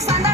Sunday.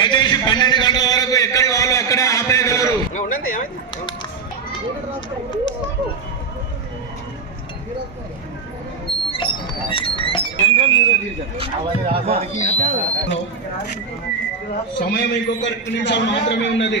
దయచేసి పన్నెండు గంటల వరకు ఎక్కడి వాళ్ళు అక్కడే ఆపేయగలరు. సమయం ఇంకొక రెండు నిమిషాలు మాత్రమే ఉన్నది.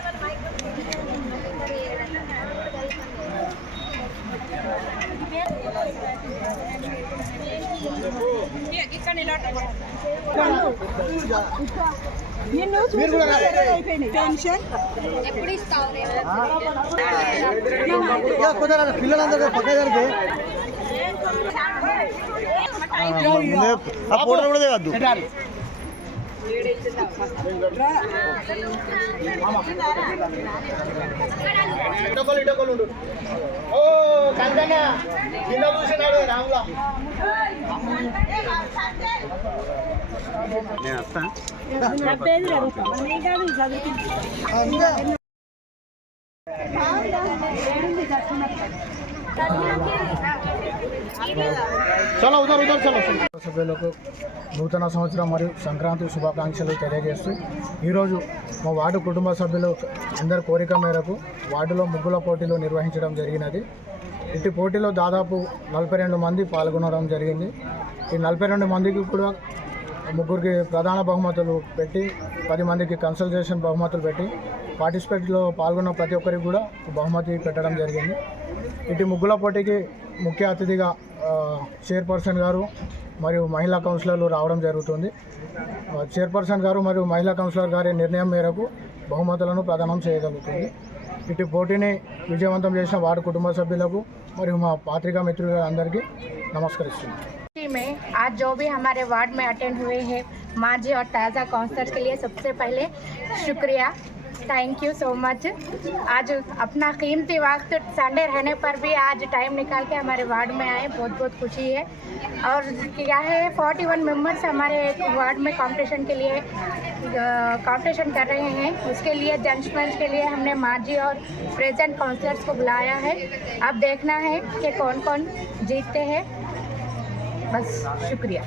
కుదరదు పిల్లలందరూ పక్క జరిగితే ఆ ఫోటో కూడా దిగద్దు. ఇటొకలు ఇటొకలు ఉండు ఓ కంకన్న కింద చూసినాడు రాములా చలో ఉదర్ ఉదర్ చలో. సభ్యులకు నూతన సంవత్సరం మరియు సంక్రాంతి శుభాకాంక్షలు తెలియజేస్తూ ఈరోజు మా వార్డు కుటుంబ సభ్యులు అందరి కోరిక మేరకు వార్డులో ముగ్గుల పోటీలు నిర్వహించడం జరిగినది. ఇటు పోటీలో దాదాపు నలభై రెండు మంది పాల్గొనడం జరిగింది. ఈ నలభై రెండు మందికి కూడా ముగ్గురికి ప్రధాన బహుమతులు పెట్టి పది మందికి కన్సల్టేషన్ బహుమతులు పెట్టి పార్టిసిపేట్లో పాల్గొన్న ప్రతి ఒక్కరికి కూడా బహుమతి పెట్టడం జరిగింది. ఇటు ముగ్గుల పోటీకి ముఖ్య అతిథిగా చైర్పర్సన్ గారు మరియు మహిళా కౌన్సిలర్లు రావడం జరుగుతుంది. చైర్పర్సన్ గారు మరియు మహిళా కౌన్సిలర్ గారి నిర్ణయం మేరకు బహుమతులను ప్రదానం చేయగలుగుతుంది. ఇటు పోటీని విజయవంతం చేసిన వారి కుటుంబ సభ్యులకు మరియు మా పాత్రికా మిత్రులందరికీ నమస్కరిస్తున్నాను में आज जो भी हमारे वार्ड में अटेंड हुए हैं माँ जी और ताज़ा काउंसलर के लिए सबसे पहले शुक्रिया। थैंक यू सो मच आज अपना कीमती वक्त संडे रहने पर भी आज टाइम निकाल के हमारे वार्ड में आए बहुत बहुत खुशी है। और क्या है 41 मेंबर्स हमारे वार्ड में कंपटीशन के लिए कंपटीशन कर रहे हैं। उसके लिए जंच मंच के लिए हमने माजी और प्रेजेंट काउंसलर्स को बुलाया है। अब देखना है कि कौन कौन जीतते हैं। बस शुक्रिया।